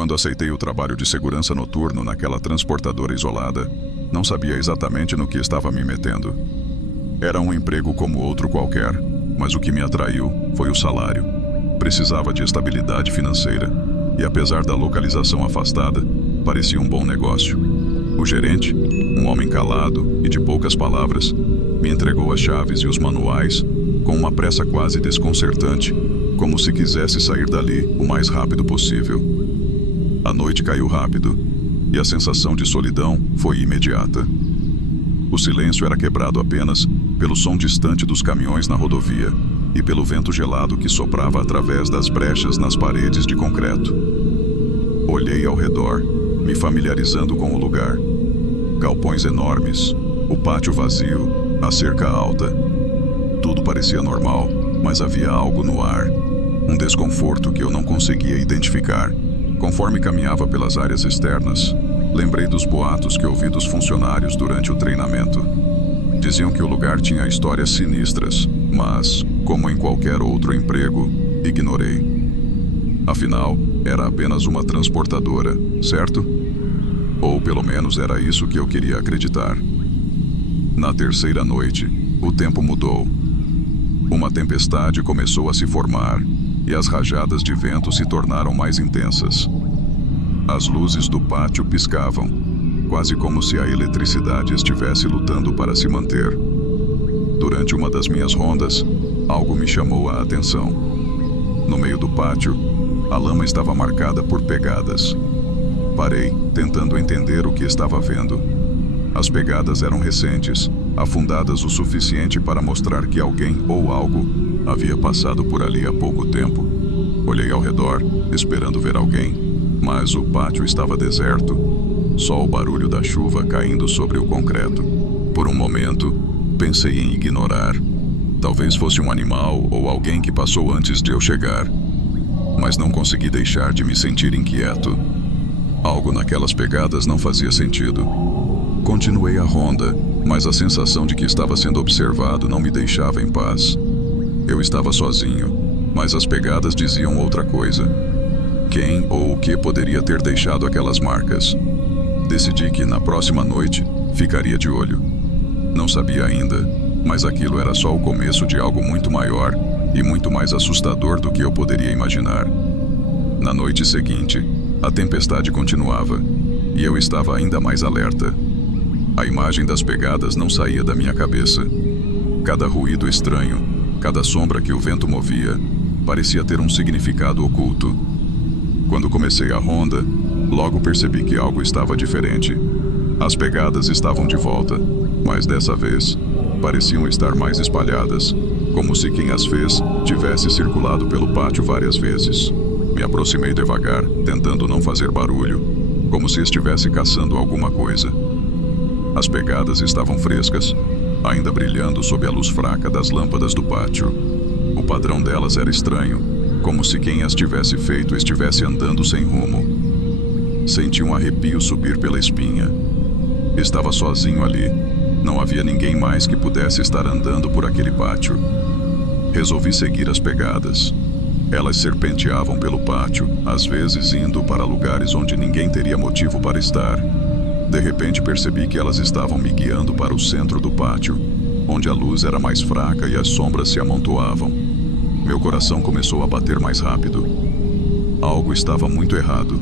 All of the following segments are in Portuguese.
Quando aceitei o trabalho de segurança noturno naquela transportadora isolada, não sabia exatamente no que estava me metendo. Era um emprego como outro qualquer, mas o que me atraiu foi o salário. Precisava de estabilidade financeira e, apesar da localização afastada, parecia um bom negócio. O gerente, um homem calado e de poucas palavras, me entregou as chaves e os manuais com uma pressa quase desconcertante, como se quisesse sair dali o mais rápido possível. A noite caiu rápido e a sensação de solidão foi imediata. O silêncio era quebrado apenas pelo som distante dos caminhões na rodovia e pelo vento gelado que soprava através das brechas nas paredes de concreto. Olhei ao redor, me familiarizando com o lugar. Galpões enormes, o pátio vazio, a cerca alta. Tudo parecia normal, mas havia algo no ar, um desconforto que eu não conseguia identificar. Conforme caminhava pelas áreas externas, lembrei dos boatos que ouvi dos funcionários durante o treinamento. Diziam que o lugar tinha histórias sinistras, mas, como em qualquer outro emprego, ignorei. Afinal, era apenas uma transportadora, certo? Ou pelo menos era isso que eu queria acreditar. Na terceira noite, o tempo mudou. Uma tempestade começou a se formar e as rajadas de vento se tornaram mais intensas. As luzes do pátio piscavam, quase como se a eletricidade estivesse lutando para se manter. Durante uma das minhas rondas, algo me chamou a atenção. No meio do pátio, a lama estava marcada por pegadas. Parei, tentando entender o que estava vendo. As pegadas eram recentes, afundadas o suficiente para mostrar que alguém ou algo havia passado por ali há pouco tempo. Olhei ao redor, esperando ver alguém, mas o pátio estava deserto. Só o barulho da chuva caindo sobre o concreto. Por um momento, pensei em ignorar. Talvez fosse um animal ou alguém que passou antes de eu chegar. Mas não consegui deixar de me sentir inquieto. Algo naquelas pegadas não fazia sentido. Continuei a ronda, mas a sensação de que estava sendo observado não me deixava em paz. Eu estava sozinho, mas as pegadas diziam outra coisa. Quem ou o que poderia ter deixado aquelas marcas? Decidi que na próxima noite ficaria de olho. Não sabia ainda, mas aquilo era só o começo de algo muito maior e muito mais assustador do que eu poderia imaginar. Na noite seguinte, a tempestade continuava e eu estava ainda mais alerta. A imagem das pegadas não saía da minha cabeça. Cada ruído estranho, cada sombra que o vento movia, parecia ter um significado oculto. Quando comecei a ronda, logo percebi que algo estava diferente. As pegadas estavam de volta, mas dessa vez, pareciam estar mais espalhadas, como se quem as fez tivesse circulado pelo pátio várias vezes. Me aproximei devagar, tentando não fazer barulho, como se estivesse caçando alguma coisa. As pegadas estavam frescas, ainda brilhando sob a luz fraca das lâmpadas do pátio. O padrão delas era estranho, como se quem as tivesse feito estivesse andando sem rumo. Senti um arrepio subir pela espinha. Estava sozinho ali. Não havia ninguém mais que pudesse estar andando por aquele pátio. Resolvi seguir as pegadas. Elas serpenteavam pelo pátio, às vezes indo para lugares onde ninguém teria motivo para estar. De repente percebi que elas estavam me guiando para o centro do pátio, onde a luz era mais fraca e as sombras se amontoavam. Meu coração começou a bater mais rápido. Algo estava muito errado,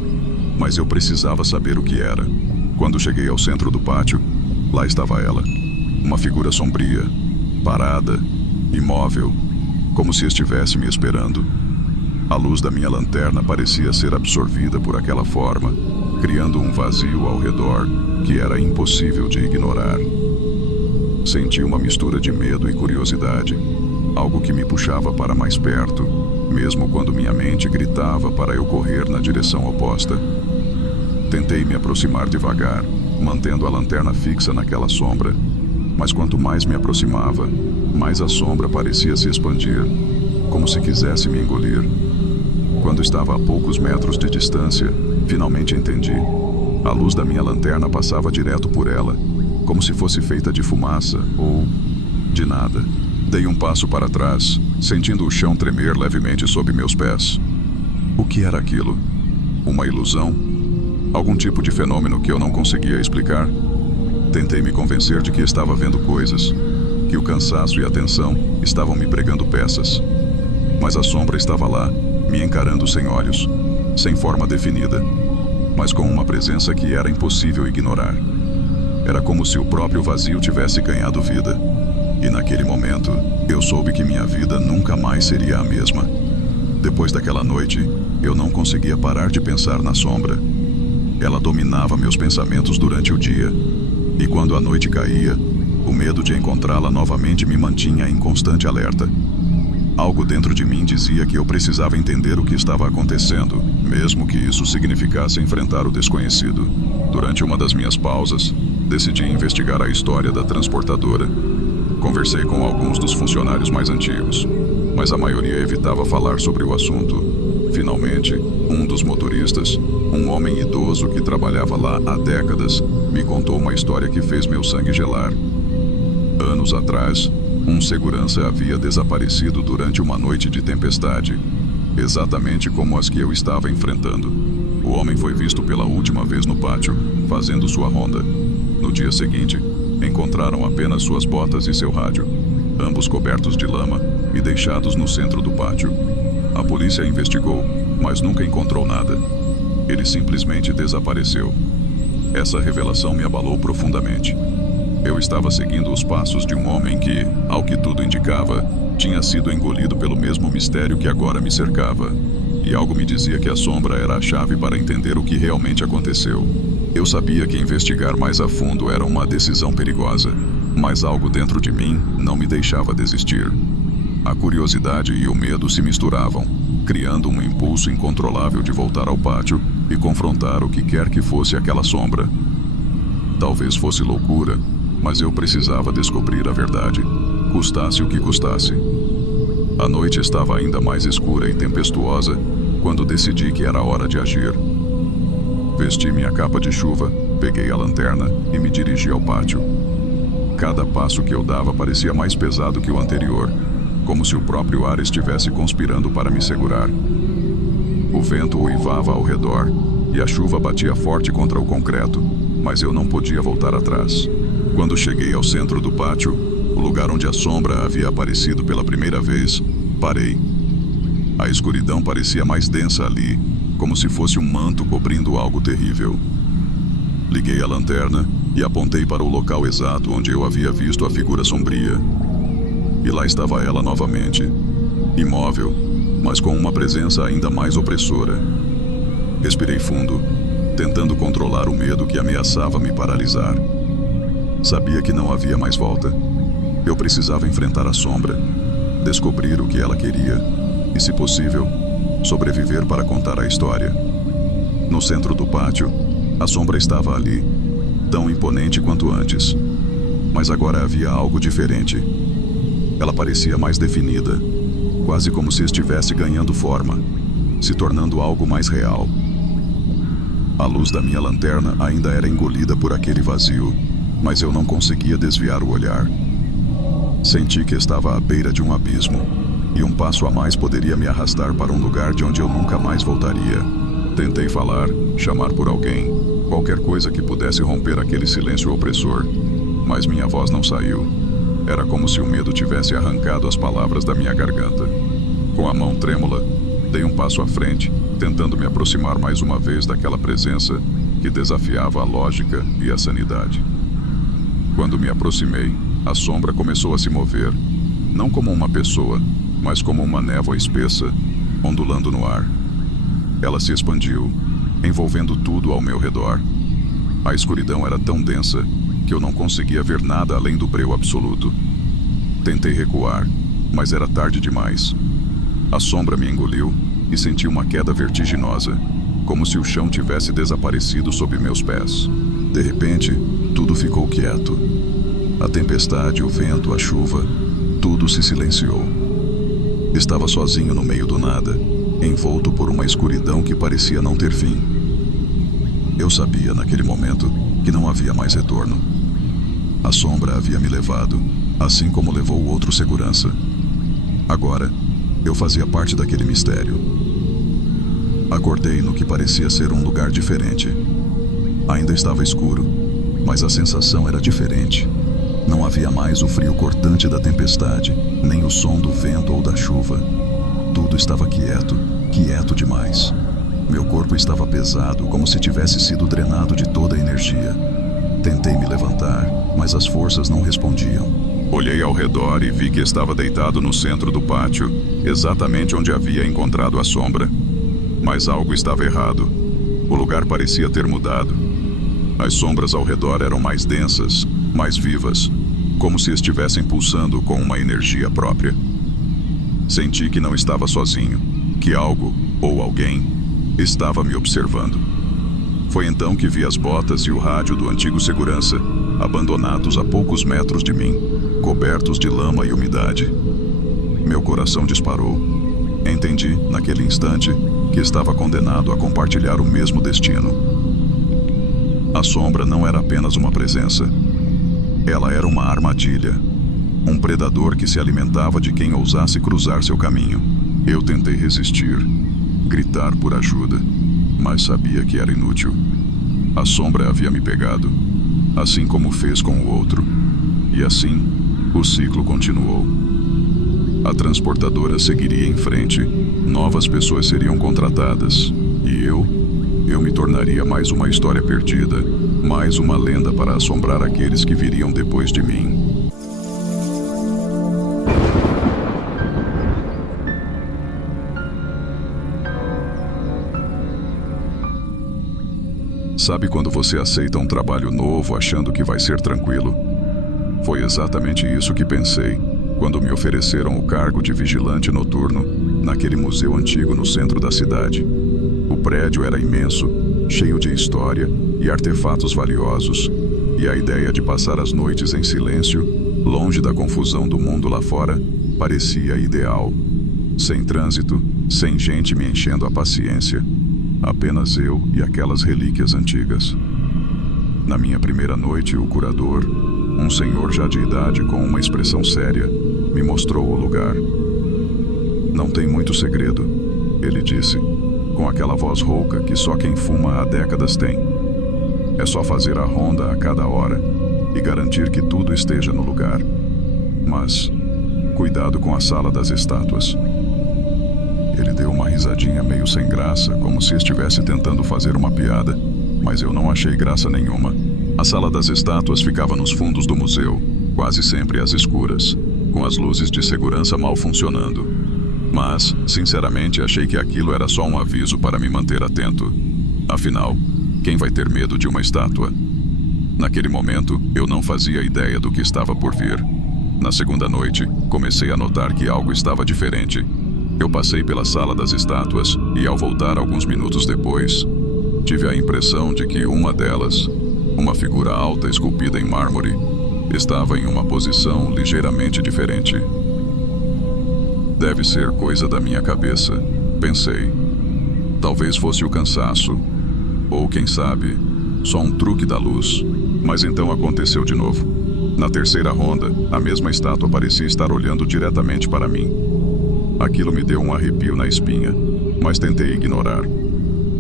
mas eu precisava saber o que era. Quando cheguei ao centro do pátio, lá estava ela. Uma figura sombria, parada, imóvel, como se estivesse me esperando. A luz da minha lanterna parecia ser absorvida por aquela forma, criando um vazio ao redor que era impossível de ignorar. Senti uma mistura de medo e curiosidade, algo que me puxava para mais perto, mesmo quando minha mente gritava para eu correr na direção oposta. Tentei me aproximar devagar, mantendo a lanterna fixa naquela sombra, mas quanto mais me aproximava, mais a sombra parecia se expandir, como se quisesse me engolir. Quando estava a poucos metros de distância, finalmente entendi. A luz da minha lanterna passava direto por ela, como se fosse feita de fumaça ou de nada. Dei um passo para trás, sentindo o chão tremer levemente sob meus pés. O que era aquilo? Uma ilusão? Algum tipo de fenômeno que eu não conseguia explicar? Tentei me convencer de que estava vendo coisas, que o cansaço e a tensão estavam me pregando peças. Mas a sombra estava lá, me encarando sem olhos, sem forma definida, mas com uma presença que era impossível ignorar. Era como se o próprio vazio tivesse ganhado vida. E naquele momento, eu soube que minha vida nunca mais seria a mesma. Depois daquela noite, eu não conseguia parar de pensar na sombra. Ela dominava meus pensamentos durante o dia. E quando a noite caía, o medo de encontrá-la novamente me mantinha em constante alerta. Algo dentro de mim dizia que eu precisava entender o que estava acontecendo, mesmo que isso significasse enfrentar o desconhecido. Durante uma das minhas pausas, decidi investigar a história da transportadora. Conversei com alguns dos funcionários mais antigos, mas a maioria evitava falar sobre o assunto. Finalmente, um dos motoristas, um homem idoso que trabalhava lá há décadas, me contou uma história que fez meu sangue gelar. Anos atrás, um segurança havia desaparecido durante uma noite de tempestade, exatamente como as que eu estava enfrentando. O homem foi visto pela última vez no pátio, fazendo sua ronda. No dia seguinte, encontraram apenas suas botas e seu rádio, ambos cobertos de lama e deixados no centro do pátio. A polícia investigou, mas nunca encontrou nada. Ele simplesmente desapareceu. Essa revelação me abalou profundamente. Eu estava seguindo os passos de um homem que, ao que tudo indicava, tinha sido engolido pelo mesmo mistério que agora me cercava. E algo me dizia que a sombra era a chave para entender o que realmente aconteceu. Eu sabia que investigar mais a fundo era uma decisão perigosa, mas algo dentro de mim não me deixava desistir. A curiosidade e o medo se misturavam, criando um impulso incontrolável de voltar ao pátio e confrontar o que quer que fosse aquela sombra. Talvez fosse loucura, mas eu precisava descobrir a verdade, custasse o que custasse. A noite estava ainda mais escura e tempestuosa quando decidi que era hora de agir. Vesti minha capa de chuva, peguei a lanterna e me dirigi ao pátio. Cada passo que eu dava parecia mais pesado que o anterior, como se o próprio ar estivesse conspirando para me segurar. O vento uivava ao redor e a chuva batia forte contra o concreto, mas eu não podia voltar atrás. Quando cheguei ao centro do pátio, o lugar onde a sombra havia aparecido pela primeira vez, parei. A escuridão parecia mais densa ali, como se fosse um manto cobrindo algo terrível. Liguei a lanterna e apontei para o local exato onde eu havia visto a figura sombria. E lá estava ela novamente, imóvel, mas com uma presença ainda mais opressora. Respirei fundo, tentando controlar o medo que ameaçava me paralisar. Sabia que não havia mais volta. Eu precisava enfrentar a sombra, descobrir o que ela queria e, se possível, sobreviver para contar a história. No centro do pátio, a sombra estava ali, tão imponente quanto antes. Mas agora havia algo diferente. Ela parecia mais definida, quase como se estivesse ganhando forma, se tornando algo mais real. A luz da minha lanterna ainda era engolida por aquele vazio, mas eu não conseguia desviar o olhar. Senti que estava à beira de um abismo, e um passo a mais poderia me arrastar para um lugar de onde eu nunca mais voltaria. Tentei falar, chamar por alguém, qualquer coisa que pudesse romper aquele silêncio opressor, mas minha voz não saiu. Era como se o medo tivesse arrancado as palavras da minha garganta. Com a mão trêmula, dei um passo à frente, tentando me aproximar mais uma vez daquela presença que desafiava a lógica e a sanidade. Quando me aproximei, a sombra começou a se mover, não como uma pessoa, mas como uma névoa espessa, ondulando no ar. Ela se expandiu, envolvendo tudo ao meu redor. A escuridão era tão densa que eu não conseguia ver nada além do breu absoluto. Tentei recuar, mas era tarde demais. A sombra me engoliu e senti uma queda vertiginosa, como se o chão tivesse desaparecido sob meus pés. De repente, tudo ficou quieto. A tempestade, o vento, a chuva, tudo se silenciou. Estava sozinho no meio do nada, envolto por uma escuridão que parecia não ter fim. Eu sabia, naquele momento, que não havia mais retorno. A sombra havia me levado, assim como levou o outro segurança. Agora, eu fazia parte daquele mistério. Acordei no que parecia ser um lugar diferente. Ainda estava escuro, mas a sensação era diferente. Não havia mais o frio cortante da tempestade, nem o som do vento ou da chuva. Tudo estava quieto, quieto demais. Meu corpo estava pesado, como se tivesse sido drenado de toda a energia. Tentei me levantar, mas as forças não respondiam. Olhei ao redor e vi que estava deitado no centro do pátio, exatamente onde havia encontrado a sombra. Mas algo estava errado. O lugar parecia ter mudado. As sombras ao redor eram mais densas, mais vivas, como se estivessem pulsando com uma energia própria. Senti que não estava sozinho, que algo, ou alguém, estava me observando. Foi então que vi as botas e o rádio do antigo segurança, abandonados a poucos metros de mim, cobertos de lama e umidade. Meu coração disparou. Entendi, naquele instante, que estava condenado a compartilhar o mesmo destino. A sombra não era apenas uma presença. Ela era uma armadilha. Um predador que se alimentava de quem ousasse cruzar seu caminho. Eu tentei resistir, gritar por ajuda, mas sabia que era inútil. A sombra havia me pegado, assim como fez com o outro. E assim, o ciclo continuou. A transportadora seguiria em frente, novas pessoas seriam contratadas, e eu me tornaria mais uma história perdida, mais uma lenda para assombrar aqueles que viriam depois de mim. Sabe quando você aceita um trabalho novo achando que vai ser tranquilo? Foi exatamente isso que pensei quando me ofereceram o cargo de vigilante noturno naquele museu antigo no centro da cidade. O prédio era imenso, cheio de história e artefatos valiosos, e a ideia de passar as noites em silêncio, longe da confusão do mundo lá fora, parecia ideal. Sem trânsito, sem gente me enchendo a paciência. Apenas eu e aquelas relíquias antigas. Na minha primeira noite, o curador, um senhor já de idade com uma expressão séria, me mostrou o lugar. Não tem muito segredo, ele disse, com aquela voz rouca que só quem fuma há décadas tem. É só fazer a ronda a cada hora e garantir que tudo esteja no lugar. Mas, cuidado com a sala das estátuas. Ele deu uma risadinha meio sem graça, como se estivesse tentando fazer uma piada, mas eu não achei graça nenhuma. A sala das estátuas ficava nos fundos do museu, quase sempre às escuras, com as luzes de segurança mal funcionando. Mas, sinceramente, achei que aquilo era só um aviso para me manter atento. Afinal, quem vai ter medo de uma estátua? Naquele momento, eu não fazia ideia do que estava por vir. Na segunda noite, comecei a notar que algo estava diferente. Eu passei pela sala das estátuas e, ao voltar alguns minutos depois, tive a impressão de que uma delas, uma figura alta esculpida em mármore, estava em uma posição ligeiramente diferente. Deve ser coisa da minha cabeça, pensei. Talvez fosse o cansaço, ou quem sabe, só um truque da luz. Mas então aconteceu de novo. Na terceira ronda, a mesma estátua parecia estar olhando diretamente para mim. Aquilo me deu um arrepio na espinha, mas tentei ignorar.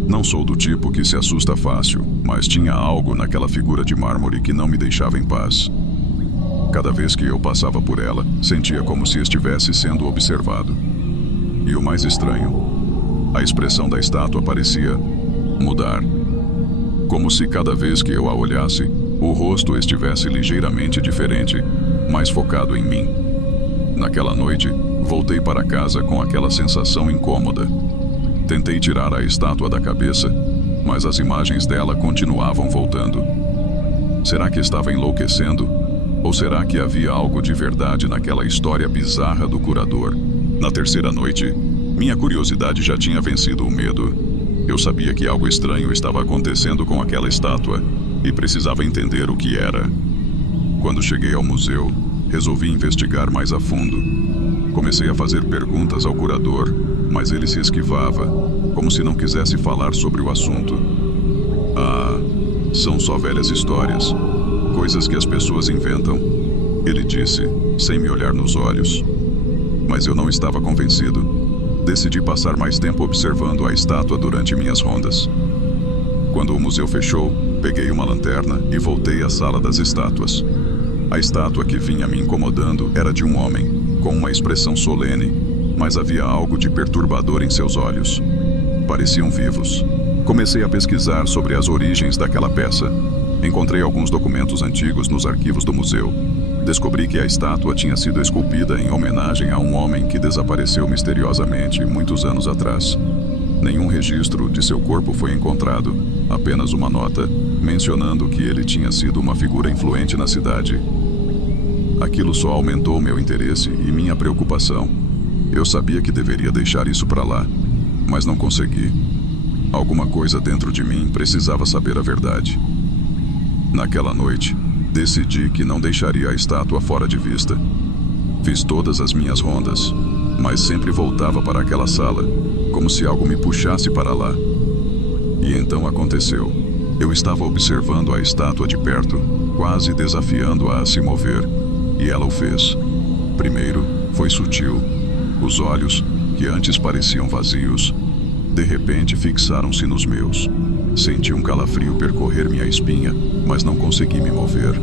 Não sou do tipo que se assusta fácil, mas tinha algo naquela figura de mármore que não me deixava em paz. Cada vez que eu passava por ela, sentia como se estivesse sendo observado. E o mais estranho, a expressão da estátua parecia mudar. Como se cada vez que eu a olhasse, o rosto estivesse ligeiramente diferente, mais focado em mim. Naquela noite, voltei para casa com aquela sensação incômoda. Tentei tirar a estátua da cabeça, mas as imagens dela continuavam voltando. Será que estava enlouquecendo? Ou será que havia algo de verdade naquela história bizarra do curador? Na terceira noite, minha curiosidade já tinha vencido o medo. Eu sabia que algo estranho estava acontecendo com aquela estátua e precisava entender o que era. Quando cheguei ao museu, resolvi investigar mais a fundo. Comecei a fazer perguntas ao curador, mas ele se esquivava, como se não quisesse falar sobre o assunto. Ah, são só velhas histórias, coisas que as pessoas inventam, ele disse, sem me olhar nos olhos. Mas eu não estava convencido. Decidi passar mais tempo observando a estátua durante minhas rondas. Quando o museu fechou, peguei uma lanterna e voltei à sala das estátuas. A estátua que vinha me incomodando era de um homem, com uma expressão solene, mas havia algo de perturbador em seus olhos. Pareciam vivos. Comecei a pesquisar sobre as origens daquela peça. Encontrei alguns documentos antigos nos arquivos do museu. Descobri que a estátua tinha sido esculpida em homenagem a um homem que desapareceu misteriosamente muitos anos atrás. Nenhum registro de seu corpo foi encontrado, apenas uma nota mencionando que ele tinha sido uma figura influente na cidade. Aquilo só aumentou meu interesse e minha preocupação. Eu sabia que deveria deixar isso para lá, mas não consegui. Alguma coisa dentro de mim precisava saber a verdade. Naquela noite, decidi que não deixaria a estátua fora de vista. Fiz todas as minhas rondas, mas sempre voltava para aquela sala, como se algo me puxasse para lá. E então aconteceu. Eu estava observando a estátua de perto, quase desafiando-a a se mover, e ela o fez. Primeiro, foi sutil. Os olhos, que antes pareciam vazios, de repente fixaram-se nos meus. Senti um calafrio percorrer minha espinha, mas não consegui me mover.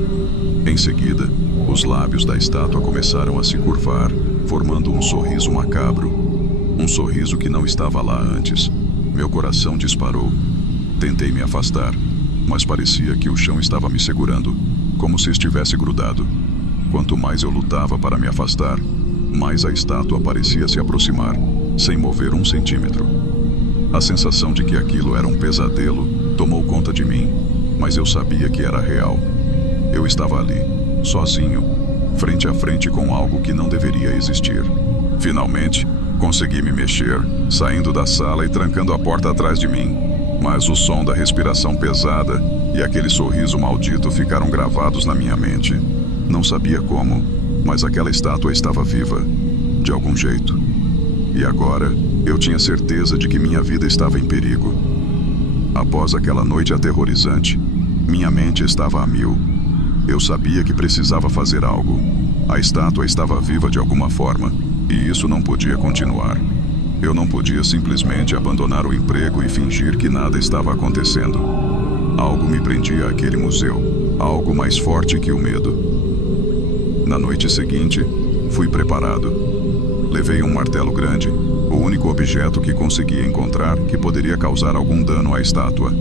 Em seguida, os lábios da estátua começaram a se curvar, formando um sorriso macabro. Um sorriso que não estava lá antes. Meu coração disparou. Tentei me afastar, mas parecia que o chão estava me segurando, como se estivesse grudado. Quanto mais eu lutava para me afastar, mais a estátua parecia se aproximar, sem mover um centímetro. A sensação de que aquilo era um pesadelo tomou conta de mim, mas eu sabia que era real. Eu estava ali, sozinho, frente a frente com algo que não deveria existir. Finalmente, consegui me mexer, saindo da sala e trancando a porta atrás de mim. Mas o som da respiração pesada e aquele sorriso maldito ficaram gravados na minha mente. Não sabia como, mas aquela estátua estava viva, de algum jeito. E agora, eu tinha certeza de que minha vida estava em perigo. Após aquela noite aterrorizante, minha mente estava a mil. Eu sabia que precisava fazer algo. A estátua estava viva de alguma forma, e isso não podia continuar. Eu não podia simplesmente abandonar o emprego e fingir que nada estava acontecendo. Algo me prendia àquele museu, algo mais forte que o medo. Na noite seguinte, fui preparado. Levei um martelo grande, o único objeto que conseguia encontrar que poderia causar algum dano à estátua.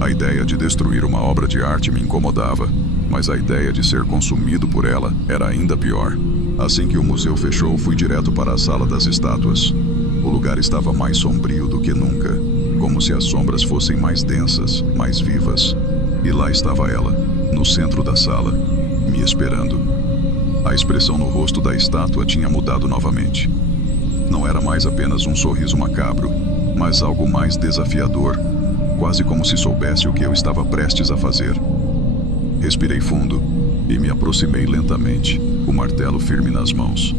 A ideia de destruir uma obra de arte me incomodava, mas a ideia de ser consumido por ela era ainda pior. Assim que o museu fechou, fui direto para a sala das estátuas. O lugar estava mais sombrio do que nunca, como se as sombras fossem mais densas, mais vivas. E lá estava ela, no centro da sala, me esperando. A expressão no rosto da estátua tinha mudado novamente. Não era mais apenas um sorriso macabro, mas algo mais desafiador, quase como se soubesse o que eu estava prestes a fazer. Respirei fundo e me aproximei lentamente, o martelo firme nas mãos.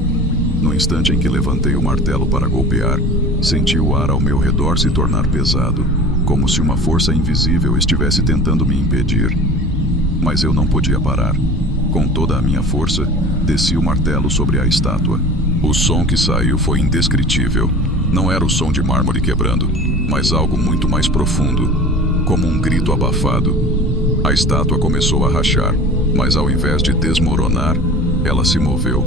No instante em que levantei o martelo para golpear, senti o ar ao meu redor se tornar pesado, como se uma força invisível estivesse tentando me impedir. Mas eu não podia parar. Com toda a minha força, desci o martelo sobre a estátua. O som que saiu foi indescritível. Não era o som de mármore quebrando, mas algo muito mais profundo, como um grito abafado. A estátua começou a rachar, mas ao invés de desmoronar, ela se moveu.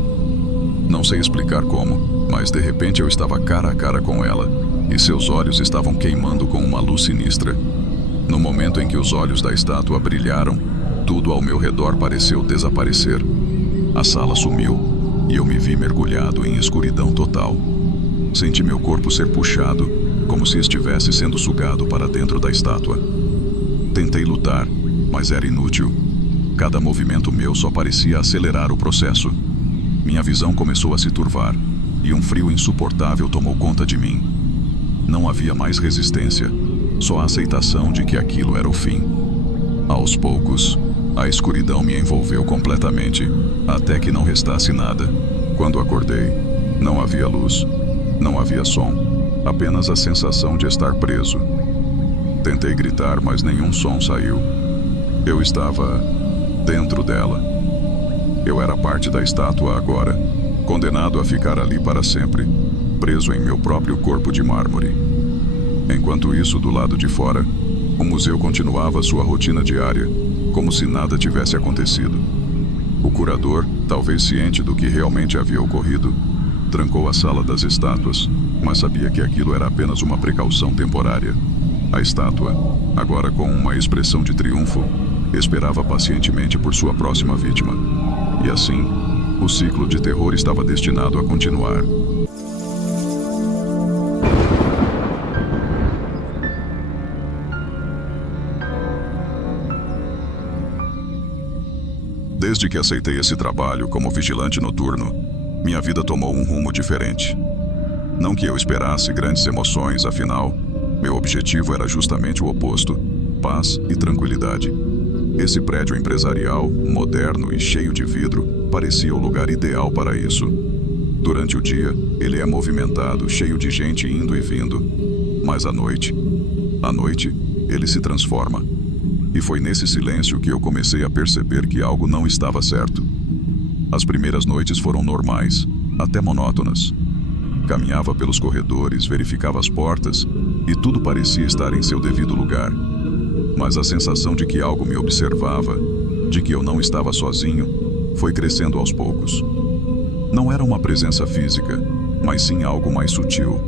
Não sei explicar como, mas de repente eu estava cara a cara com ela, e seus olhos estavam queimando com uma luz sinistra. No momento em que os olhos da estátua brilharam, tudo ao meu redor pareceu desaparecer. A sala sumiu, e eu me vi mergulhado em escuridão total. Senti meu corpo ser puxado, como se estivesse sendo sugado para dentro da estátua. Tentei lutar, mas era inútil. Cada movimento meu só parecia acelerar o processo. Minha visão começou a se turvar, e um frio insuportável tomou conta de mim. Não havia mais resistência, só a aceitação de que aquilo era o fim. Aos poucos, a escuridão me envolveu completamente, até que não restasse nada. Quando acordei, não havia luz, não havia som, apenas a sensação de estar preso. Tentei gritar, mas nenhum som saiu. Eu estava dentro dela. Eu era parte da estátua agora, condenado a ficar ali para sempre. preso em meu próprio corpo de mármore. Enquanto isso, do lado de fora, o museu continuava sua rotina diária, como se nada tivesse acontecido. O curador, talvez ciente do que realmente havia ocorrido, trancou a sala das estátuas, mas sabia que aquilo era apenas uma precaução temporária. A estátua, agora com uma expressão de triunfo, esperava pacientemente por sua próxima vítima. E assim, o ciclo de terror estava destinado a continuar. Desde que aceitei esse trabalho como vigilante noturno, minha vida tomou um rumo diferente. Não que eu esperasse grandes emoções, afinal, meu objetivo era justamente o oposto: paz e tranquilidade. Esse prédio empresarial, moderno e cheio de vidro, parecia o lugar ideal para isso. Durante o dia, ele é movimentado, cheio de gente indo e vindo. Mas à noite, ele se transforma. E foi nesse silêncio que eu comecei a perceber que algo não estava certo. As primeiras noites foram normais, até monótonas. Caminhava pelos corredores, verificava as portas, e tudo parecia estar em seu devido lugar. Mas a sensação de que algo me observava, de que eu não estava sozinho, foi crescendo aos poucos. Não era uma presença física, mas sim algo mais sutil,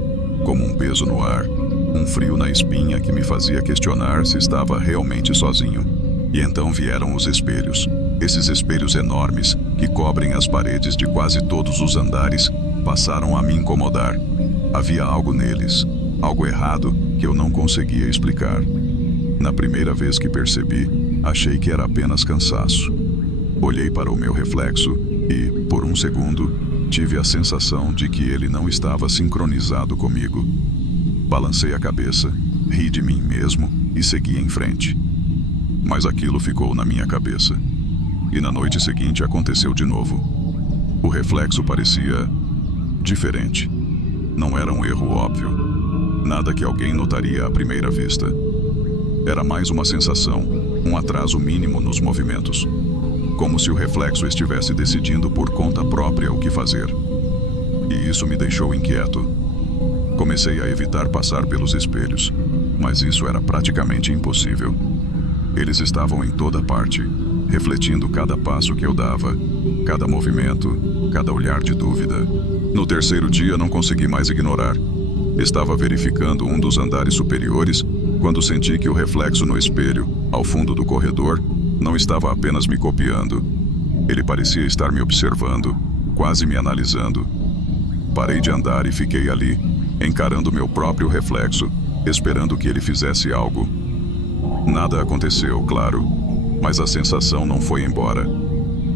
como um peso no ar. Um frio na espinha que me fazia questionar se estava realmente sozinho. E então vieram os espelhos. Esses espelhos enormes, que cobrem as paredes de quase todos os andares, passaram a me incomodar. Havia algo neles, algo errado que eu não conseguia explicar. Na primeira vez que percebi, achei que era apenas cansaço. Olhei para o meu reflexo e, por um segundo, tive a sensação de que ele não estava sincronizado comigo. Balancei a cabeça, ri de mim mesmo e segui em frente. Mas aquilo ficou na minha cabeça. E na noite seguinte aconteceu de novo. O reflexo parecia diferente. Não era um erro óbvio. Nada que alguém notaria à primeira vista. Era mais uma sensação, um atraso mínimo nos movimentos. Como se o reflexo estivesse decidindo por conta própria o que fazer. E isso me deixou inquieto. Comecei a evitar passar pelos espelhos, mas isso era praticamente impossível. Eles estavam em toda parte, refletindo cada passo que eu dava, cada movimento, cada olhar de dúvida. No terceiro dia não consegui mais ignorar. Estava verificando um dos andares superiores quando senti que o reflexo no espelho, ao fundo do corredor, não estava apenas me copiando. Ele parecia estar me observando, quase me analisando. Parei de andar e fiquei ali, encarando meu próprio reflexo, esperando que ele fizesse algo. Nada aconteceu, claro, mas a sensação não foi embora.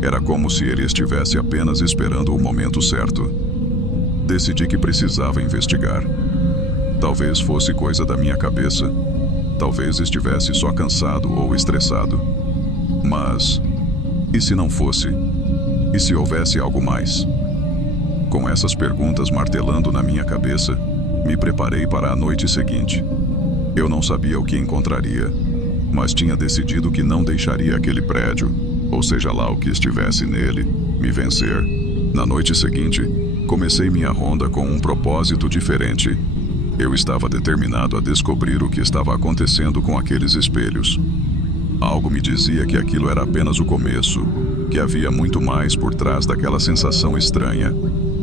Era como se ele estivesse apenas esperando o momento certo. Decidi que precisava investigar. Talvez fosse coisa da minha cabeça. Talvez estivesse só cansado ou estressado. Mas, e se não fosse? E se houvesse algo mais? Com essas perguntas martelando na minha cabeça, me preparei para a noite seguinte. Eu não sabia o que encontraria, mas tinha decidido que não deixaria aquele prédio, ou seja lá o que estivesse nele, me vencer. Na noite seguinte, comecei minha ronda com um propósito diferente. Eu estava determinado a descobrir o que estava acontecendo com aqueles espelhos. Algo me dizia que aquilo era apenas o começo, que havia muito mais por trás daquela sensação estranha.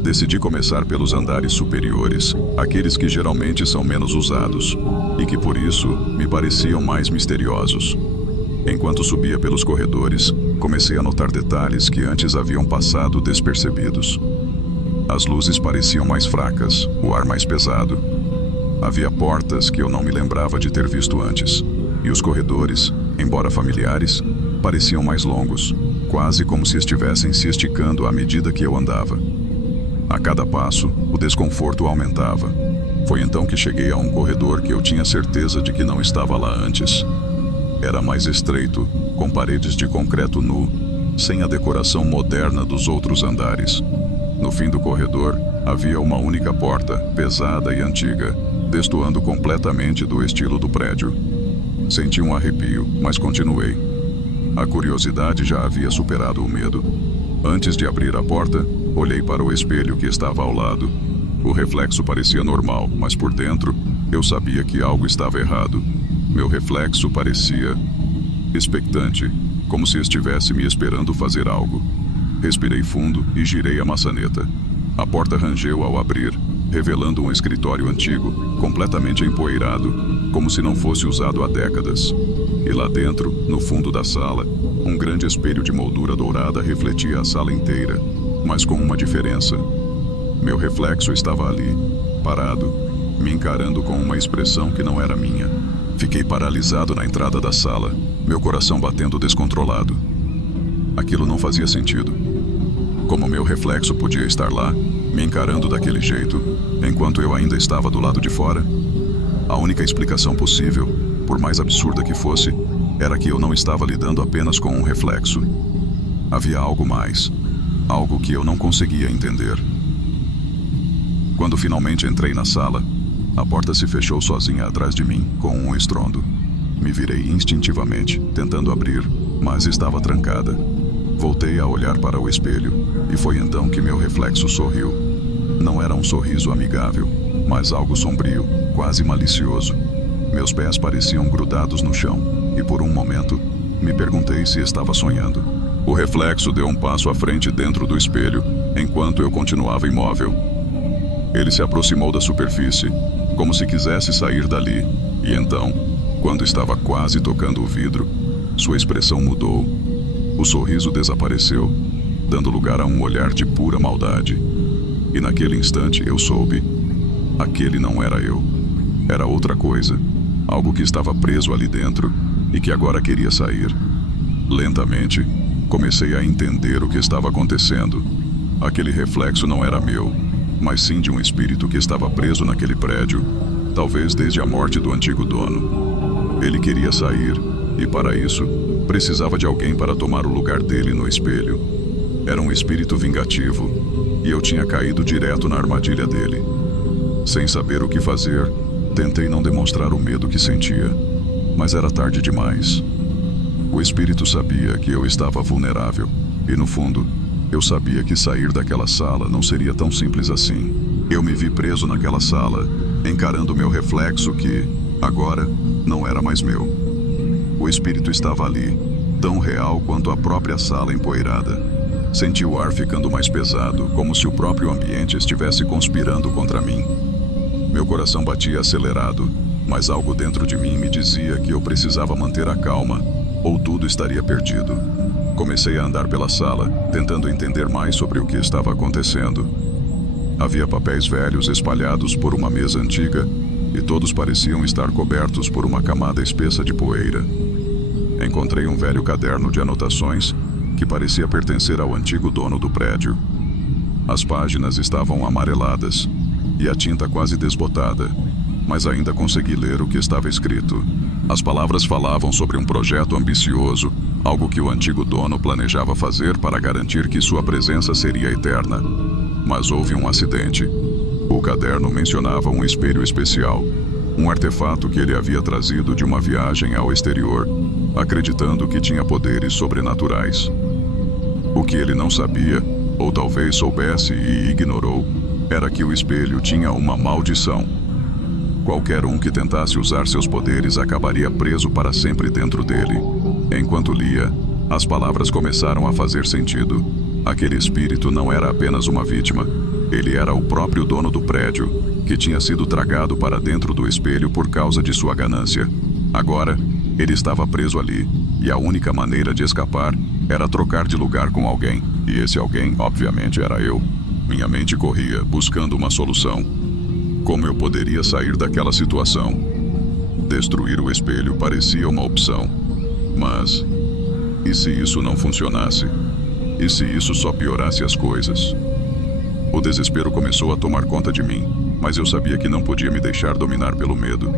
Decidi começar pelos andares superiores, aqueles que geralmente são menos usados, e que por isso me pareciam mais misteriosos. Enquanto subia pelos corredores, comecei a notar detalhes que antes haviam passado despercebidos. As luzes pareciam mais fracas, o ar mais pesado. Havia portas que eu não me lembrava de ter visto antes, e os corredores, embora familiares, pareciam mais longos, quase como se estivessem se esticando à medida que eu andava. A cada passo, o desconforto aumentava. Foi então que cheguei a um corredor que eu tinha certeza de que não estava lá antes. Era mais estreito, com paredes de concreto nu, sem a decoração moderna dos outros andares. No fim do corredor, havia uma única porta, pesada e antiga, destoando completamente do estilo do prédio. Senti um arrepio, mas continuei. A curiosidade já havia superado o medo. Antes de abrir a porta, olhei para o espelho que estava ao lado. O reflexo parecia normal, mas por dentro, eu sabia que algo estava errado. Meu reflexo parecia expectante, como se estivesse me esperando fazer algo. Respirei fundo e girei a maçaneta. A porta rangeu ao abrir, revelando um escritório antigo, completamente empoeirado, como se não fosse usado há décadas. E lá dentro, no fundo da sala, um grande espelho de moldura dourada refletia a sala inteira, mas com uma diferença. Meu reflexo estava ali, parado, me encarando com uma expressão que não era minha. Fiquei paralisado na entrada da sala, meu coração batendo descontrolado. Aquilo não fazia sentido. Como meu reflexo podia estar lá, me encarando daquele jeito, enquanto eu ainda estava do lado de fora? A única explicação possível, por mais absurda que fosse, era que eu não estava lidando apenas com um reflexo. Havia algo mais, algo que eu não conseguia entender. Quando finalmente entrei na sala, a porta se fechou sozinha atrás de mim, com um estrondo. Me virei instintivamente, tentando abrir, mas estava trancada. Voltei a olhar para o espelho, e foi então que meu reflexo sorriu. Não era um sorriso amigável, mas algo sombrio, quase malicioso. Meus pés pareciam grudados no chão, e por um momento, me perguntei se estava sonhando. O reflexo deu um passo à frente dentro do espelho, enquanto eu continuava imóvel. Ele se aproximou da superfície, como se quisesse sair dali, e então, quando estava quase tocando o vidro, sua expressão mudou. O sorriso desapareceu, dando lugar a um olhar de pura maldade. E naquele instante eu soube. Aquele não era eu. Era outra coisa, algo que estava preso ali dentro e que agora queria sair. Lentamente, comecei a entender o que estava acontecendo. Aquele reflexo não era meu, mas sim de um espírito que estava preso naquele prédio, talvez desde a morte do antigo dono. Ele queria sair, e para isso, precisava de alguém para tomar o lugar dele no espelho. Era um espírito vingativo, e eu tinha caído direto na armadilha dele. Sem saber o que fazer, tentei não demonstrar o medo que sentia, mas era tarde demais. O espírito sabia que eu estava vulnerável, e no fundo, eu sabia que sair daquela sala não seria tão simples assim. Eu me vi preso naquela sala, encarando meu reflexo que, agora, não era mais meu. O espírito estava ali, tão real quanto a própria sala empoeirada. Senti o ar ficando mais pesado, como se o próprio ambiente estivesse conspirando contra mim. Meu coração batia acelerado, mas algo dentro de mim me dizia que eu precisava manter a calma, ou tudo estaria perdido. Comecei a andar pela sala, tentando entender mais sobre o que estava acontecendo. Havia papéis velhos espalhados por uma mesa antiga, e todos pareciam estar cobertos por uma camada espessa de poeira. Encontrei um velho caderno de anotações que parecia pertencer ao antigo dono do prédio. As páginas estavam amareladas e a tinta quase desbotada, mas ainda consegui ler o que estava escrito. As palavras falavam sobre um projeto ambicioso, algo que o antigo dono planejava fazer para garantir que sua presença seria eterna. Mas houve um acidente. O caderno mencionava um espelho especial, um artefato que ele havia trazido de uma viagem ao exterior, acreditando que tinha poderes sobrenaturais. O que ele não sabia, ou talvez soubesse e ignorou, era que o espelho tinha uma maldição. Qualquer um que tentasse usar seus poderes acabaria preso para sempre dentro dele. Enquanto lia, as palavras começaram a fazer sentido. Aquele espírito não era apenas uma vítima. Ele era o próprio dono do prédio, que tinha sido tragado para dentro do espelho por causa de sua ganância. Agora, ele estava preso ali, e a única maneira de escapar era trocar de lugar com alguém. E esse alguém, obviamente, era eu. Minha mente corria, buscando uma solução. Como eu poderia sair daquela situação? Destruir o espelho parecia uma opção. Mas, e se isso não funcionasse? E se isso só piorasse as coisas? O desespero começou a tomar conta de mim, mas eu sabia que não podia me deixar dominar pelo medo.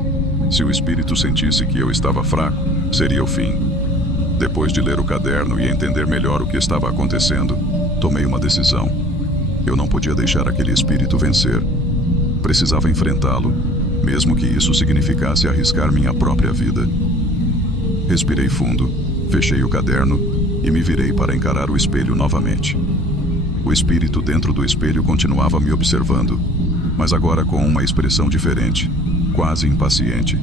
Se o espírito sentisse que eu estava fraco, seria o fim. Depois de ler o caderno e entender melhor o que estava acontecendo, tomei uma decisão. Eu não podia deixar aquele espírito vencer. Precisava enfrentá-lo, mesmo que isso significasse arriscar minha própria vida. Respirei fundo, fechei o caderno e me virei para encarar o espelho novamente. O espírito dentro do espelho continuava me observando. mas agora com uma expressão diferente, quase impaciente.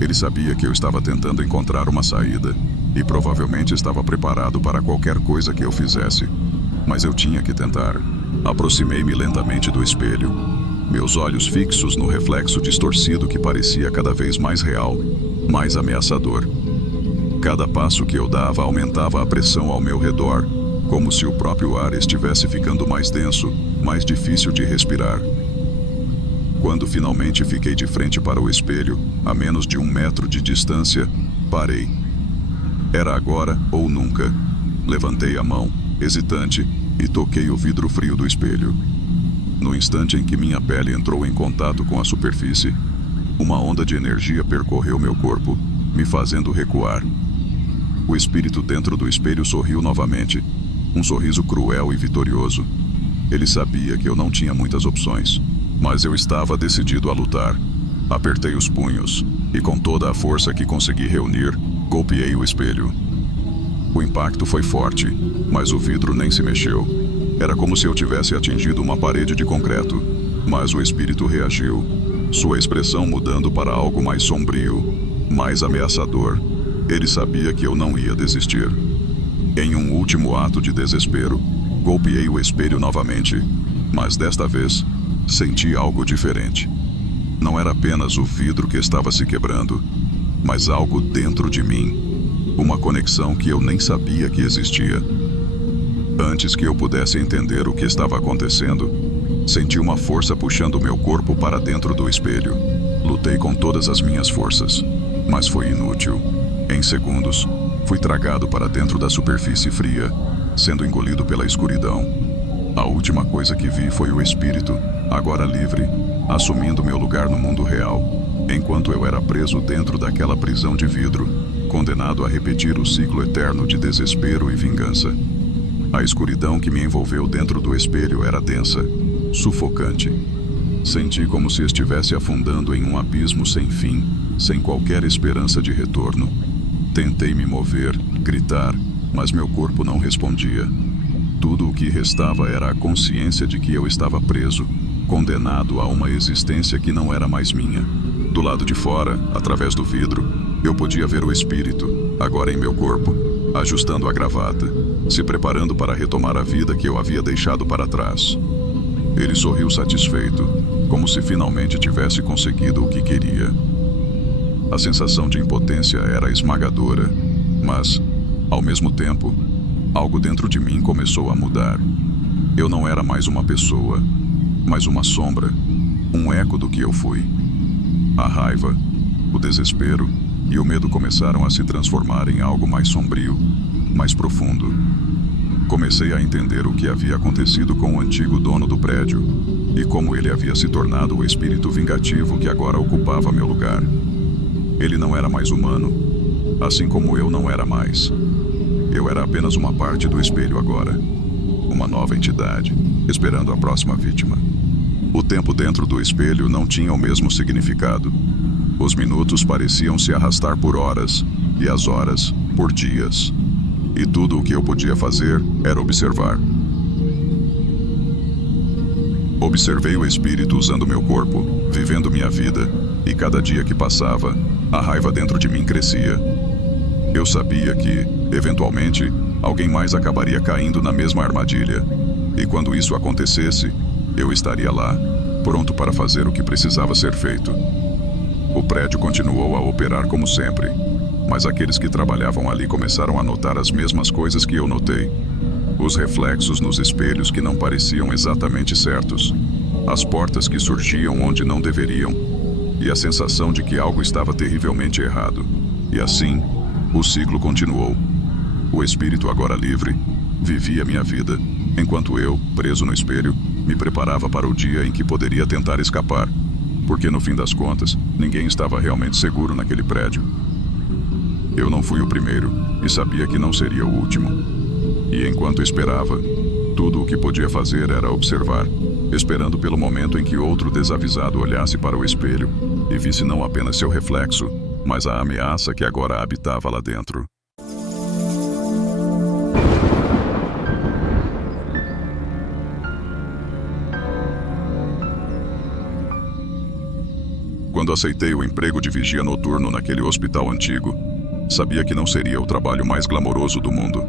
Ele sabia que eu estava tentando encontrar uma saída e provavelmente estava preparado para qualquer coisa que eu fizesse, mas eu tinha que tentar. Aproximei-me lentamente do espelho, meus olhos fixos no reflexo distorcido que parecia cada vez mais real, mais ameaçador. Cada passo que eu dava aumentava a pressão ao meu redor, como se o próprio ar estivesse ficando mais denso, mais difícil de respirar. Quando finalmente fiquei de frente para o espelho, a menos de 1 metro de distância, parei. Era agora ou nunca. Levantei a mão, hesitante, e toquei o vidro frio do espelho. No instante em que minha pele entrou em contato com a superfície, uma onda de energia percorreu meu corpo, me fazendo recuar. O espírito dentro do espelho sorriu novamente, um sorriso cruel e vitorioso. Ele sabia que eu não tinha muitas opções, mas eu estava decidido a lutar. Apertei os punhos e, com toda a força que consegui reunir, golpeei o espelho. O impacto foi forte, mas o vidro nem se mexeu. Era como se eu tivesse atingido uma parede de concreto, mas o espírito reagiu, sua expressão mudando para algo mais sombrio, mais ameaçador. Ele sabia que eu não ia desistir. Em um último ato de desespero, golpeei o espelho novamente, mas desta vez, senti algo diferente. Não era apenas o vidro que estava se quebrando, mas algo dentro de mim. Uma conexão que eu nem sabia que existia. Antes que eu pudesse entender o que estava acontecendo, senti uma força puxando meu corpo para dentro do espelho. Lutei com todas as minhas forças, mas foi inútil. Em segundos, fui tragado para dentro da superfície fria, sendo engolido pela escuridão. A última coisa que vi foi o espírito, agora livre, assumindo meu lugar no mundo real, enquanto eu era preso dentro daquela prisão de vidro, condenado a repetir o ciclo eterno de desespero e vingança. A escuridão que me envolveu dentro do espelho era densa, sufocante. Senti como se estivesse afundando em um abismo sem fim, sem qualquer esperança de retorno. Tentei me mover, gritar, mas meu corpo não respondia. Tudo o que restava era a consciência de que eu estava preso, condenado a uma existência que não era mais minha. Do lado de fora, através do vidro, eu podia ver o espírito, agora em meu corpo, ajustando a gravata, se preparando para retomar a vida que eu havia deixado para trás. Ele sorriu satisfeito, como se finalmente tivesse conseguido o que queria. A sensação de impotência era esmagadora, mas, ao mesmo tempo, algo dentro de mim começou a mudar. Eu não era mais uma pessoa, mas uma sombra, um eco do que eu fui. A raiva, o desespero e o medo começaram a se transformar em algo mais sombrio, mais profundo. Comecei a entender o que havia acontecido com o antigo dono do prédio e como ele havia se tornado o espírito vingativo que agora ocupava meu lugar. Ele não era mais humano, assim como eu não era mais. Eu era apenas uma parte do espelho agora, uma nova entidade, esperando a próxima vítima. O tempo dentro do espelho não tinha o mesmo significado. Os minutos pareciam se arrastar por horas, e as horas por dias. E tudo o que eu podia fazer era observar. Observei o espírito usando meu corpo, vivendo minha vida, e cada dia que passava, a raiva dentro de mim crescia. Eu sabia que, eventualmente, alguém mais acabaria caindo na mesma armadilha. E quando isso acontecesse, eu estaria lá, pronto para fazer o que precisava ser feito. O prédio continuou a operar como sempre, mas aqueles que trabalhavam ali começaram a notar as mesmas coisas que eu notei. Os reflexos nos espelhos que não pareciam exatamente certos, as portas que surgiam onde não deveriam, e a sensação de que algo estava terrivelmente errado. E assim, o ciclo continuou. O espírito, agora livre, vivia minha vida, enquanto eu, preso no espelho, me preparava para o dia em que poderia tentar escapar, porque no fim das contas, ninguém estava realmente seguro naquele prédio. Eu não fui o primeiro e sabia que não seria o último. E enquanto esperava, tudo o que podia fazer era observar, esperando pelo momento em que outro desavisado olhasse para o espelho e visse não apenas seu reflexo, mas a ameaça que agora habitava lá dentro. Quando aceitei o emprego de vigia noturno naquele hospital antigo, sabia que não seria o trabalho mais glamouroso do mundo.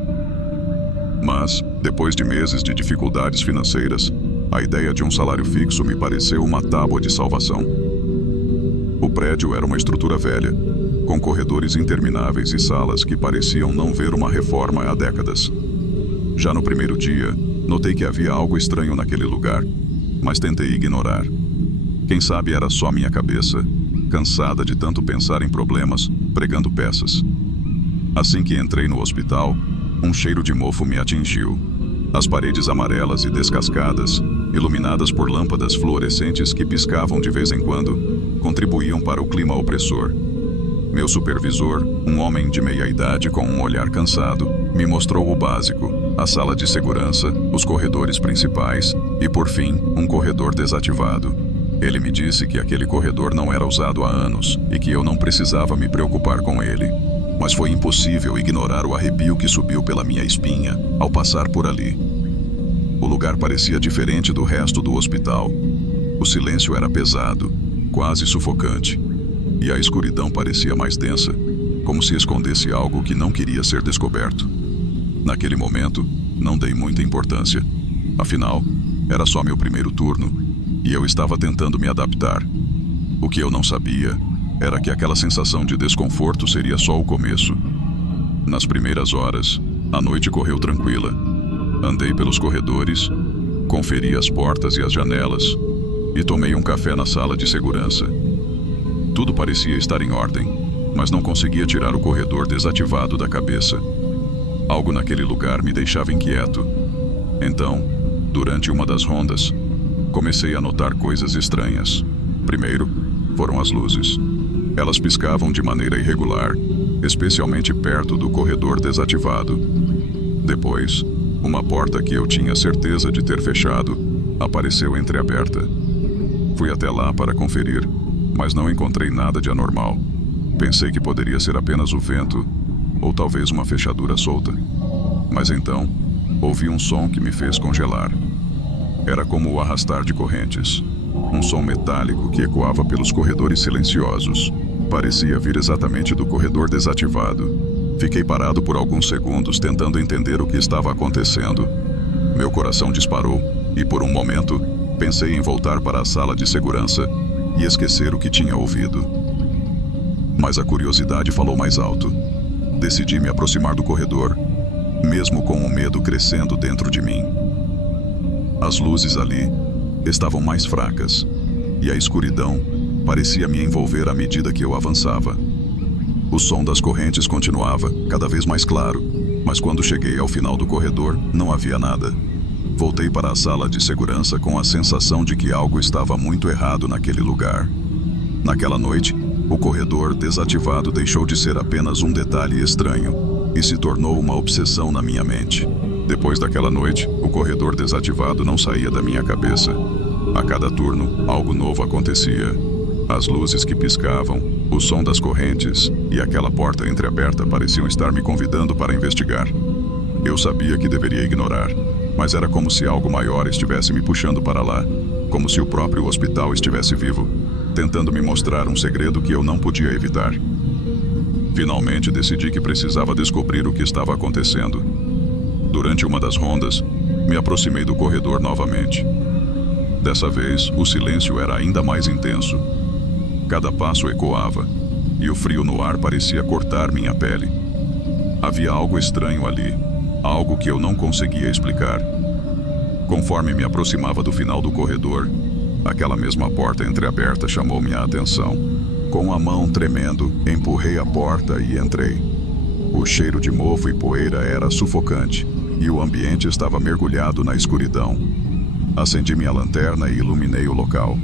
Mas, depois de meses de dificuldades financeiras, a ideia de um salário fixo me pareceu uma tábua de salvação. O prédio era uma estrutura velha, com corredores intermináveis e salas que pareciam não ver uma reforma há décadas. Já no primeiro dia, notei que havia algo estranho naquele lugar, mas tentei ignorar. Quem sabe era só minha cabeça, cansada de tanto pensar em problemas, pregando peças. Assim que entrei no hospital, um cheiro de mofo me atingiu. As paredes amarelas e descascadas, iluminadas por lâmpadas fluorescentes que piscavam de vez em quando, contribuíam para o clima opressor. Meu supervisor, um homem de meia idade com um olhar cansado, me mostrou o básico: a sala de segurança, os corredores principais e, por fim, um corredor desativado. Ele me disse que aquele corredor não era usado há anos e que eu não precisava me preocupar com ele. Mas foi impossível ignorar o arrepio que subiu pela minha espinha ao passar por ali. O lugar parecia diferente do resto do hospital. O silêncio era pesado, quase sufocante, e a escuridão parecia mais densa, como se escondesse algo que não queria ser descoberto. Naquele momento, não dei muita importância. Afinal, era só meu primeiro turno, e eu estava tentando me adaptar. O que eu não sabia era que aquela sensação de desconforto seria só o começo. Nas primeiras horas, a noite correu tranquila. Andei pelos corredores, conferi as portas e as janelas, e tomei um café na sala de segurança. Tudo parecia estar em ordem, mas não conseguia tirar o corredor desativado da cabeça. Algo naquele lugar me deixava inquieto. Então, durante uma das rondas, comecei a notar coisas estranhas. Primeiro, foram as luzes. Elas piscavam de maneira irregular, especialmente perto do corredor desativado. Depois, uma porta que eu tinha certeza de ter fechado apareceu entreaberta. Fui até lá para conferir, mas não encontrei nada de anormal. Pensei que poderia ser apenas o vento, ou talvez uma fechadura solta. Mas então, ouvi um som que me fez congelar. Era como o arrastar de correntes. Um som metálico que ecoava pelos corredores silenciosos. Parecia vir exatamente do corredor desativado. Fiquei parado por alguns segundos tentando entender o que estava acontecendo. Meu coração disparou e, por um momento, pensei em voltar para a sala de segurança e esquecer o que tinha ouvido. Mas a curiosidade falou mais alto. Decidi me aproximar do corredor, mesmo com o medo crescendo dentro de mim. As luzes ali estavam mais fracas, e a escuridão parecia me envolver à medida que eu avançava. O som das correntes continuava, cada vez mais claro, mas quando cheguei ao final do corredor, não havia nada. Voltei para a sala de segurança com a sensação de que algo estava muito errado naquele lugar. Naquela noite, o corredor desativado deixou de ser apenas um detalhe estranho e se tornou uma obsessão na minha mente. Depois daquela noite, o corredor desativado não saía da minha cabeça. A cada turno, algo novo acontecia. As luzes que piscavam, o som das correntes e aquela porta entreaberta pareciam estar me convidando para investigar. Eu sabia que deveria ignorar, mas era como se algo maior estivesse me puxando para lá, como se o próprio hospital estivesse vivo, tentando me mostrar um segredo que eu não podia evitar. Finalmente decidi que precisava descobrir o que estava acontecendo. Durante uma das rondas, me aproximei do corredor novamente. Dessa vez, o silêncio era ainda mais intenso. Cada passo ecoava, e o frio no ar parecia cortar minha pele. Havia algo estranho ali, algo que eu não conseguia explicar. Conforme me aproximava do final do corredor, aquela mesma porta entreaberta chamou minha atenção. Com a mão tremendo, empurrei a porta e entrei. O cheiro de mofo e poeira era sufocante, e o ambiente estava mergulhado na escuridão. Acendi minha lanterna e iluminei o local.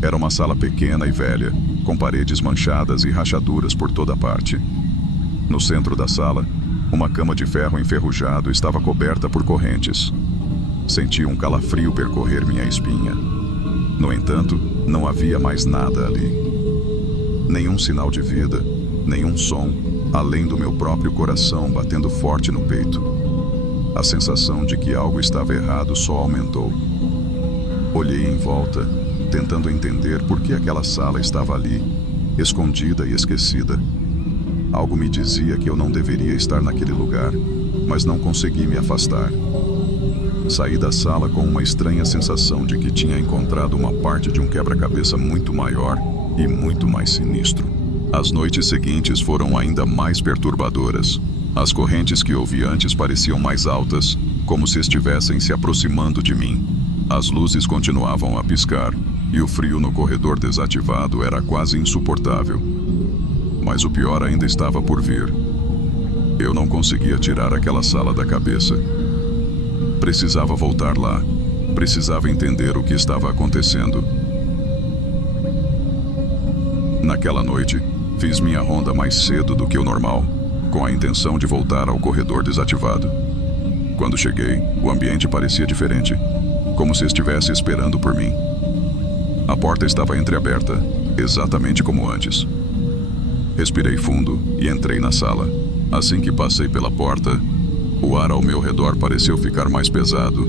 Era uma sala pequena e velha, com paredes manchadas e rachaduras por toda parte. No centro da sala, uma cama de ferro enferrujado estava coberta por correntes. Senti um calafrio percorrer minha espinha. No entanto, não havia mais nada ali. Nenhum sinal de vida, nenhum som, além do meu próprio coração batendo forte no peito. A sensação de que algo estava errado só aumentou. Olhei em volta tentando entender por que aquela sala estava ali, escondida e esquecida. Algo me dizia que eu não deveria estar naquele lugar, mas não consegui me afastar. Saí da sala com uma estranha sensação de que tinha encontrado uma parte de um quebra-cabeça muito maior e muito mais sinistro. As noites seguintes foram ainda mais perturbadoras. As correntes que ouvi antes pareciam mais altas, como se estivessem se aproximando de mim. As luzes continuavam a piscar, e o frio no corredor desativado era quase insuportável. Mas o pior ainda estava por vir. Eu não conseguia tirar aquela sala da cabeça. Precisava voltar lá. Precisava entender o que estava acontecendo. Naquela noite, fiz minha ronda mais cedo do que o normal, com a intenção de voltar ao corredor desativado. Quando cheguei, o ambiente parecia diferente, como se estivesse esperando por mim. A porta estava entreaberta, exatamente como antes. Respirei fundo e entrei na sala. Assim que passei pela porta, o ar ao meu redor pareceu ficar mais pesado,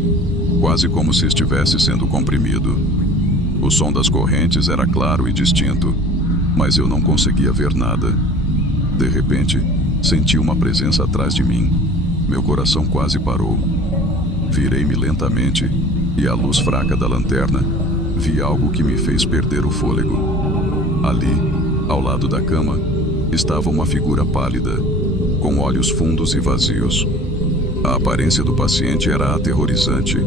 quase como se estivesse sendo comprimido. O som das correntes era claro e distinto, mas eu não conseguia ver nada. De repente, senti uma presença atrás de mim. Meu coração quase parou. Virei-me lentamente e, à luz fraca da lanterna, vi algo que me fez perder o fôlego. Ali, ao lado da cama, estava uma figura pálida, com olhos fundos e vazios. A aparência do paciente era aterrorizante,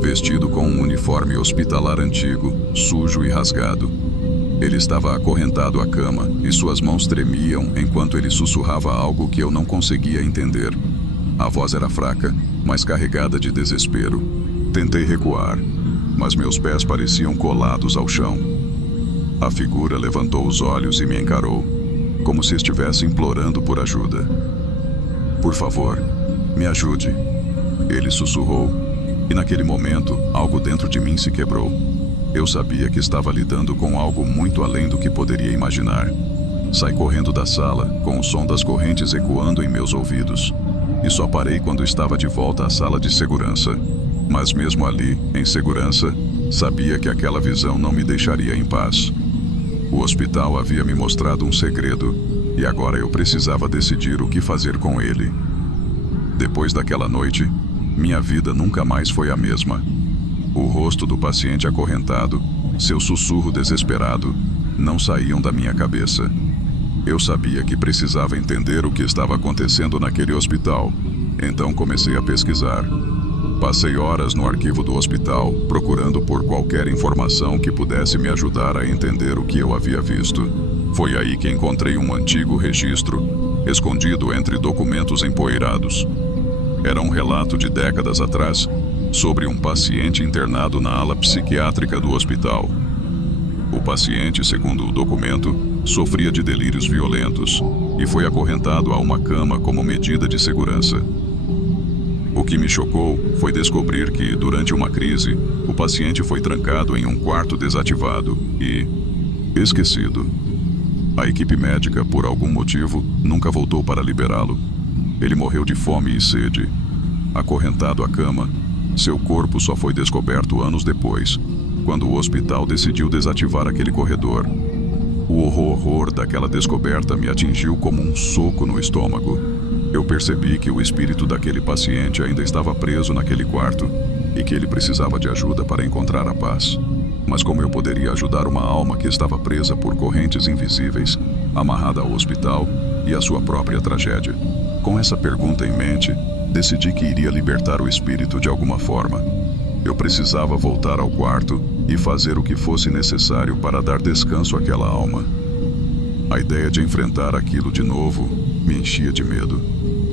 vestido com um uniforme hospitalar antigo, sujo e rasgado. Ele estava acorrentado à cama e suas mãos tremiam enquanto ele sussurrava algo que eu não conseguia entender. A voz era fraca, mas carregada de desespero. Tentei recuar, mas meus pés pareciam colados ao chão. A figura levantou os olhos e me encarou, como se estivesse implorando por ajuda. "Por favor, me ajude", ele sussurrou, e naquele momento, algo dentro de mim se quebrou. Eu sabia que estava lidando com algo muito além do que poderia imaginar. Saí correndo da sala, com o som das correntes ecoando em meus ouvidos, e só parei quando estava de volta à sala de segurança. Mas mesmo ali, em segurança, sabia que aquela visão não me deixaria em paz. O hospital havia me mostrado um segredo, e agora eu precisava decidir o que fazer com ele. Depois daquela noite, minha vida nunca mais foi a mesma. O rosto do paciente acorrentado, seu sussurro desesperado, não saíam da minha cabeça. Eu sabia que precisava entender o que estava acontecendo naquele hospital, então comecei a pesquisar. Passei horas no arquivo do hospital, procurando por qualquer informação que pudesse me ajudar a entender o que eu havia visto. Foi aí que encontrei um antigo registro, escondido entre documentos empoeirados. Era um relato de décadas atrás, sobre um paciente internado na ala psiquiátrica do hospital. O paciente, segundo o documento, sofria de delírios violentos e foi acorrentado a uma cama como medida de segurança. O que me chocou foi descobrir que, durante uma crise, o paciente foi trancado em um quarto desativado e esquecido. A equipe médica, por algum motivo, nunca voltou para liberá-lo. Ele morreu de fome e sede. Acorrentado à cama, seu corpo só foi descoberto anos depois, quando o hospital decidiu desativar aquele corredor. O horror daquela descoberta me atingiu como um soco no estômago. Eu percebi que o espírito daquele paciente ainda estava preso naquele quarto e que ele precisava de ajuda para encontrar a paz. Mas como eu poderia ajudar uma alma que estava presa por correntes invisíveis, amarrada ao hospital e à sua própria tragédia? Com essa pergunta em mente, decidi que iria libertar o espírito de alguma forma. Eu precisava voltar ao quarto e fazer o que fosse necessário para dar descanso àquela alma. A ideia de enfrentar aquilo de novo me enchia de medo,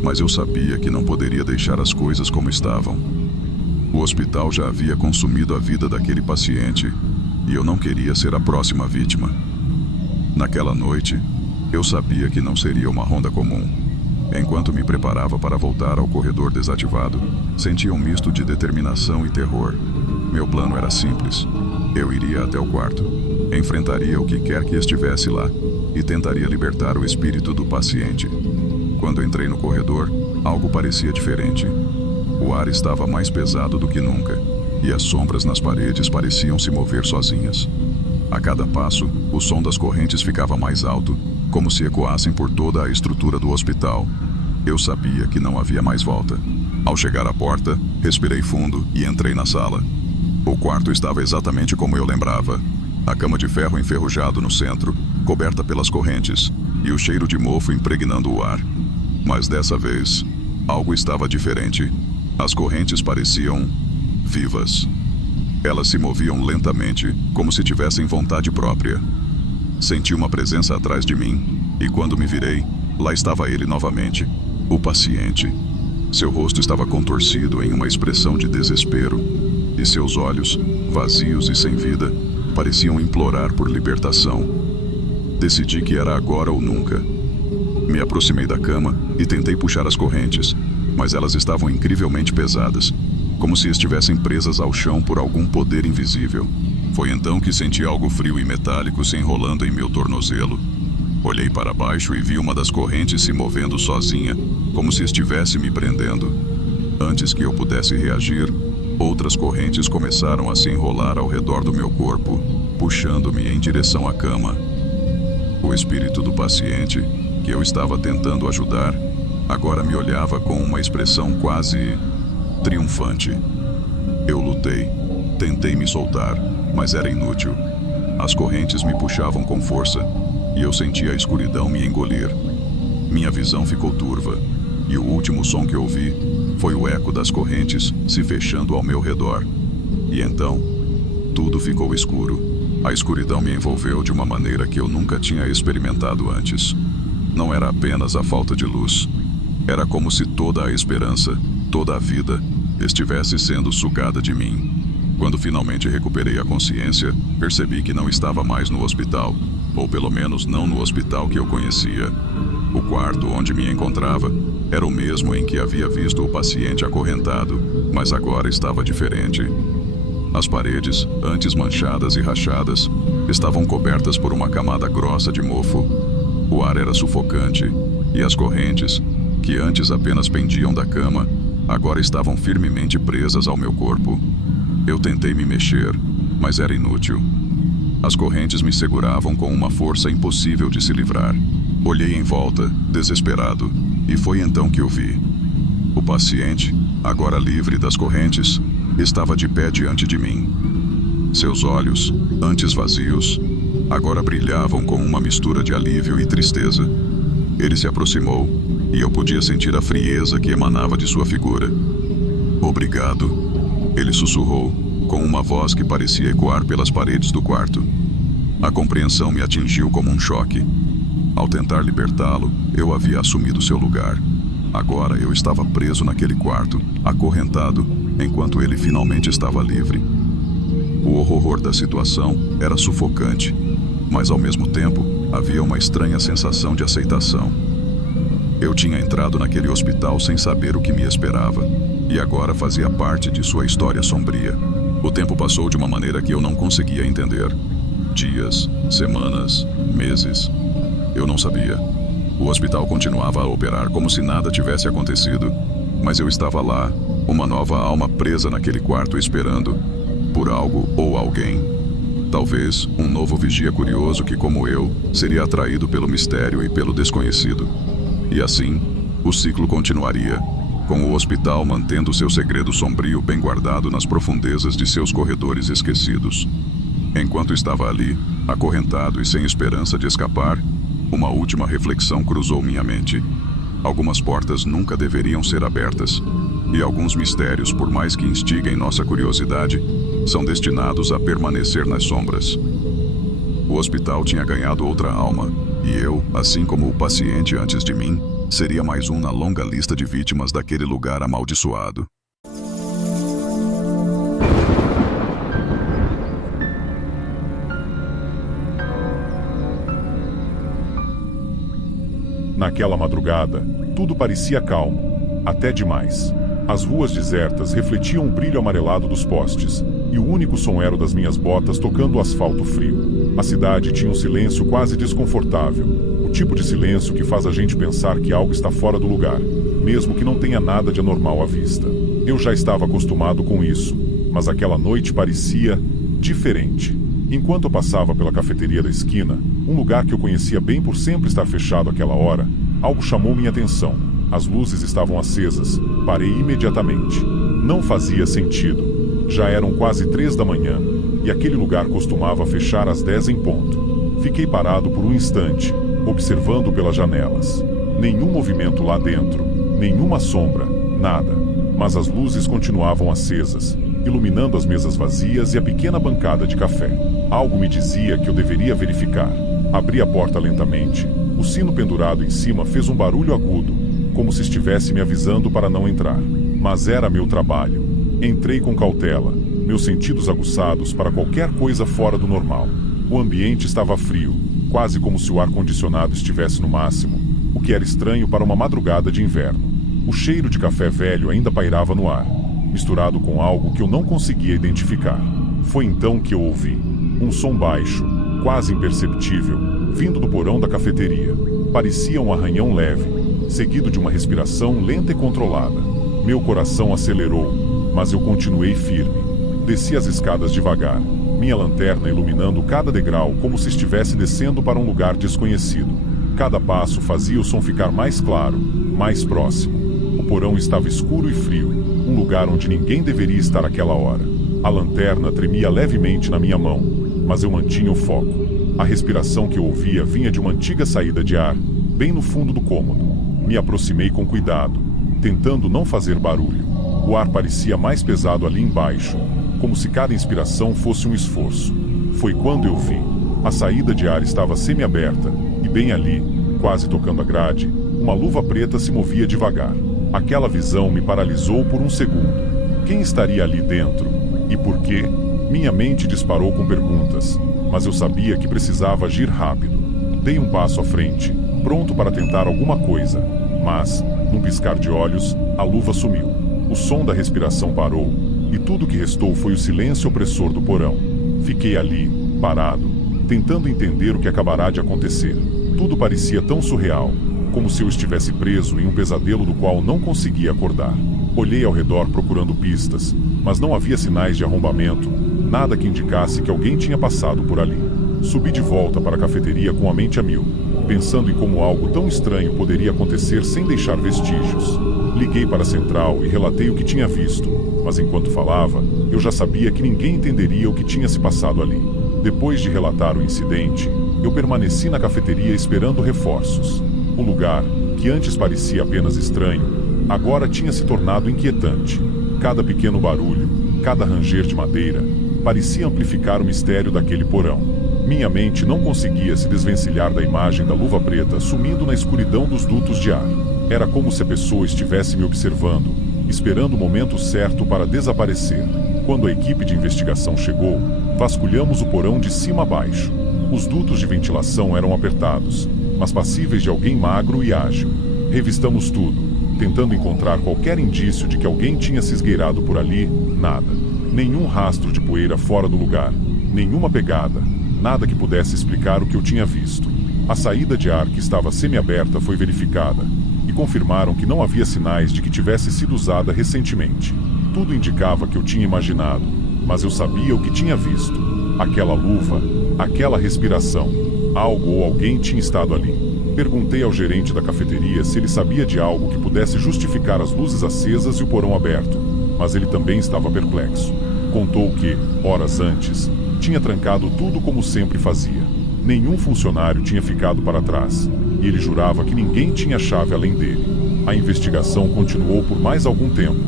mas eu sabia que não poderia deixar as coisas como estavam. O hospital já havia consumido a vida daquele paciente e eu não queria ser a próxima vítima. Naquela noite, eu sabia que não seria uma ronda comum. Enquanto me preparava para voltar ao corredor desativado, sentia um misto de determinação e terror. Meu plano era simples. Eu iria até o quarto, enfrentaria o que quer que estivesse lá e tentaria libertar o espírito do paciente. Quando entrei no corredor, algo parecia diferente. O ar estava mais pesado do que nunca, e as sombras nas paredes pareciam se mover sozinhas. A cada passo, o som das correntes ficava mais alto, como se ecoassem por toda a estrutura do hospital. Eu sabia que não havia mais volta. Ao chegar à porta, respirei fundo e entrei na sala. O quarto estava exatamente como eu lembrava. A cama de ferro enferrujado no centro, coberta pelas correntes, e o cheiro de mofo impregnando o ar. Mas dessa vez, algo estava diferente. As correntes pareciam vivas. Elas se moviam lentamente, como se tivessem vontade própria. Senti uma presença atrás de mim, e quando me virei, lá estava ele novamente, o paciente. Seu rosto estava contorcido em uma expressão de desespero, e seus olhos, vazios e sem vida, pareciam implorar por libertação. Decidi que era agora ou nunca. Me aproximei da cama e tentei puxar as correntes, mas elas estavam incrivelmente pesadas, como se estivessem presas ao chão por algum poder invisível. Foi então que senti algo frio e metálico se enrolando em meu tornozelo. Olhei para baixo e vi uma das correntes se movendo sozinha, como se estivesse me prendendo. Antes que eu pudesse reagir, outras correntes começaram a se enrolar ao redor do meu corpo, puxando-me em direção à cama. O espírito do paciente, que eu estava tentando ajudar, agora me olhava com uma expressão quase triunfante. Eu lutei, tentei me soltar, mas era inútil. As correntes me puxavam com força, e eu sentia a escuridão me engolir. Minha visão ficou turva, e o último som que ouvi foi o eco das correntes se fechando ao meu redor. E então, tudo ficou escuro. A escuridão me envolveu de uma maneira que eu nunca tinha experimentado antes. Não era apenas a falta de luz. Era como se toda a esperança, toda a vida, estivesse sendo sugada de mim. Quando finalmente recuperei a consciência, percebi que não estava mais no hospital, ou pelo menos não no hospital que eu conhecia. O quarto onde me encontrava era o mesmo em que havia visto o paciente acorrentado, mas agora estava diferente. As paredes, antes manchadas e rachadas, estavam cobertas por uma camada grossa de mofo. O ar era sufocante, e as correntes, que antes apenas pendiam da cama, agora estavam firmemente presas ao meu corpo. Eu tentei me mexer, mas era inútil. As correntes me seguravam com uma força impossível de se livrar. Olhei em volta, desesperado, e foi então que o vi. O paciente, agora livre das correntes, estava de pé diante de mim. Seus olhos, antes vazios, agora brilhavam com uma mistura de alívio e tristeza. Ele se aproximou, e eu podia sentir a frieza que emanava de sua figura. "Obrigado", ele sussurrou, com uma voz que parecia ecoar pelas paredes do quarto. A compreensão me atingiu como um choque. Ao tentar libertá-lo, eu havia assumido seu lugar. Agora eu estava preso naquele quarto, acorrentado, enquanto ele finalmente estava livre. O horror da situação era sufocante, mas ao mesmo tempo havia uma estranha sensação de aceitação. Eu tinha entrado naquele hospital sem saber o que me esperava, e agora fazia parte de sua história sombria. O tempo passou de uma maneira que eu não conseguia entender. Dias, semanas, meses. Eu não sabia. O hospital continuava a operar como se nada tivesse acontecido, mas eu estava lá, uma nova alma presa naquele quarto esperando por algo ou alguém. Talvez um novo vigia curioso que, como eu, seria atraído pelo mistério e pelo desconhecido. E assim, o ciclo continuaria, com o hospital mantendo seu segredo sombrio bem guardado nas profundezas de seus corredores esquecidos. Enquanto estava ali, acorrentado e sem esperança de escapar, uma última reflexão cruzou minha mente. Algumas portas nunca deveriam ser abertas, e alguns mistérios, por mais que instiguem nossa curiosidade, são destinados a permanecer nas sombras. O hospital tinha ganhado outra alma, e eu, assim como o paciente antes de mim, seria mais um na longa lista de vítimas daquele lugar amaldiçoado. Naquela madrugada, tudo parecia calmo, até demais. As ruas desertas refletiam o brilho amarelado dos postes, e o único som era o das minhas botas tocando o asfalto frio. A cidade tinha um silêncio quase desconfortável, o tipo de silêncio que faz a gente pensar que algo está fora do lugar, mesmo que não tenha nada de anormal à vista. Eu já estava acostumado com isso, mas aquela noite parecia diferente. Enquanto eu passava pela cafeteria da esquina, um lugar que eu conhecia bem por sempre estar fechado àquela hora, algo chamou minha atenção. As luzes estavam acesas. Parei imediatamente. Não fazia sentido. Já eram quase 3 da manhã, e aquele lugar costumava fechar às 10 em ponto. Fiquei parado por um instante, observando pelas janelas. Nenhum movimento lá dentro, nenhuma sombra, nada. Mas as luzes continuavam acesas, iluminando as mesas vazias e a pequena bancada de café. Algo me dizia que eu deveria verificar. Abri a porta lentamente. O sino pendurado em cima fez um barulho agudo, como se estivesse me avisando para não entrar. Mas era meu trabalho. Entrei com cautela, meus sentidos aguçados para qualquer coisa fora do normal. O ambiente estava frio, quase como se o ar-condicionado estivesse no máximo, o que era estranho para uma madrugada de inverno. O cheiro de café velho ainda pairava no ar, misturado com algo que eu não conseguia identificar. Foi então que eu ouvi um som baixo, quase imperceptível, vindo do porão da cafeteria. Parecia um arranhão leve, seguido de uma respiração lenta e controlada. Meu coração acelerou, mas eu continuei firme. Desci as escadas devagar, minha lanterna iluminando cada degrau como se estivesse descendo para um lugar desconhecido. Cada passo fazia o som ficar mais claro, mais próximo. O porão estava escuro e frio, um lugar onde ninguém deveria estar àquela hora. A lanterna tremia levemente na minha mão, mas eu mantinha o foco. A respiração que eu ouvia vinha de uma antiga saída de ar, bem no fundo do cômodo. Me aproximei com cuidado, tentando não fazer barulho. O ar parecia mais pesado ali embaixo, como se cada inspiração fosse um esforço. Foi quando eu vi. A saída de ar estava semi-aberta, e bem ali, quase tocando a grade, uma luva preta se movia devagar. Aquela visão me paralisou por um segundo. Quem estaria ali dentro? E por quê? Minha mente disparou com perguntas, mas eu sabia que precisava agir rápido. Dei um passo à frente, pronto para tentar alguma coisa, mas, num piscar de olhos, a luva sumiu. O som da respiração parou, e tudo que restou foi o silêncio opressor do porão. Fiquei ali, parado, tentando entender o que acabará de acontecer. Tudo parecia tão surreal, como se eu estivesse preso em um pesadelo do qual não conseguia acordar. Olhei ao redor procurando pistas, mas não havia sinais de arrombamento, nada que indicasse que alguém tinha passado por ali. Subi de volta para a cafeteria com a mente a mil, pensando em como algo tão estranho poderia acontecer sem deixar vestígios. Liguei para a central e relatei o que tinha visto, mas enquanto falava, eu já sabia que ninguém entenderia o que tinha se passado ali. Depois de relatar o incidente, eu permaneci na cafeteria esperando reforços. O lugar, que antes parecia apenas estranho, agora tinha se tornado inquietante. Cada pequeno barulho, cada ranger de madeira, parecia amplificar o mistério daquele porão. Minha mente não conseguia se desvencilhar da imagem da luva preta sumindo na escuridão dos dutos de ar. Era como se a pessoa estivesse me observando, esperando o momento certo para desaparecer. Quando a equipe de investigação chegou, vasculhamos o porão de cima a baixo. Os dutos de ventilação eram apertados, mas passíveis de alguém magro e ágil. Revistamos tudo, tentando encontrar qualquer indício de que alguém tinha se esgueirado por ali. Nada. Nenhum rastro de poeira fora do lugar, nenhuma pegada, nada que pudesse explicar o que eu tinha visto. A saída de ar que estava semi-aberta foi verificada, e confirmaram que não havia sinais de que tivesse sido usada recentemente. Tudo indicava que eu tinha imaginado, mas eu sabia o que tinha visto. Aquela luva, aquela respiração, algo ou alguém tinha estado ali. Perguntei ao gerente da cafeteria se ele sabia de algo que pudesse justificar as luzes acesas e o porão aberto, mas ele também estava perplexo. Contou que, horas antes, tinha trancado tudo como sempre fazia. Nenhum funcionário tinha ficado para trás, e ele jurava que ninguém tinha chave além dele. A investigação continuou por mais algum tempo,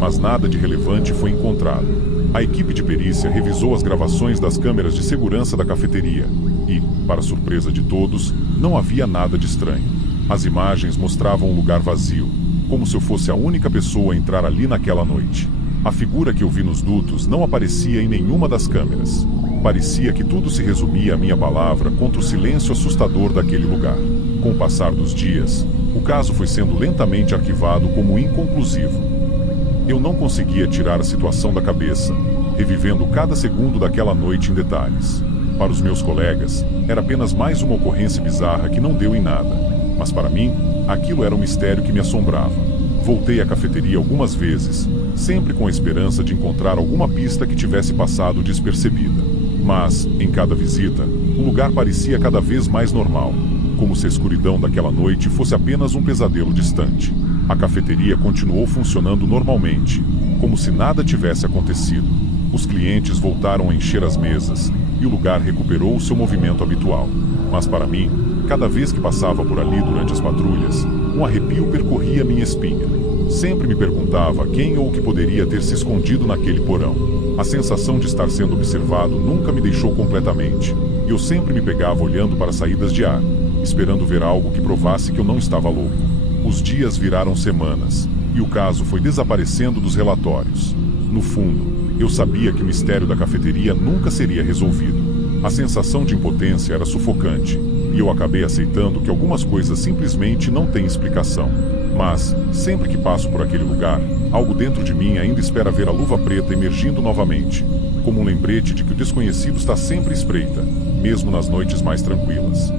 mas nada de relevante foi encontrado. A equipe de perícia revisou as gravações das câmeras de segurança da cafeteria e, para surpresa de todos, não havia nada de estranho. As imagens mostravam um lugar vazio, como se eu fosse a única pessoa a entrar ali naquela noite. A figura que eu vi nos dutos não aparecia em nenhuma das câmeras. Parecia que tudo se resumia à minha palavra contra o silêncio assustador daquele lugar. Com o passar dos dias, o caso foi sendo lentamente arquivado como inconclusivo. Eu não conseguia tirar a situação da cabeça, revivendo cada segundo daquela noite em detalhes. Para os meus colegas, era apenas mais uma ocorrência bizarra que não deu em nada. Mas para mim, aquilo era um mistério que me assombrava. Voltei à cafeteria algumas vezes, sempre com a esperança de encontrar alguma pista que tivesse passado despercebida. Mas, em cada visita, o lugar parecia cada vez mais normal, como se a escuridão daquela noite fosse apenas um pesadelo distante. A cafeteria continuou funcionando normalmente, como se nada tivesse acontecido. Os clientes voltaram a encher as mesas, e o lugar recuperou seu movimento habitual. Mas para mim, cada vez que passava por ali durante as patrulhas, um arrepio percorria minha espinha. Sempre me perguntava quem ou o que poderia ter se escondido naquele porão. A sensação de estar sendo observado nunca me deixou completamente, e eu sempre me pegava olhando para as saídas de ar, esperando ver algo que provasse que eu não estava louco. Os dias viraram semanas, e o caso foi desaparecendo dos relatórios. No fundo, eu sabia que o mistério da cafeteria nunca seria resolvido. A sensação de impotência era sufocante, e eu acabei aceitando que algumas coisas simplesmente não têm explicação. Mas, sempre que passo por aquele lugar, algo dentro de mim ainda espera ver a luva preta emergindo novamente, como um lembrete de que o desconhecido está sempre à espreita, mesmo nas noites mais tranquilas.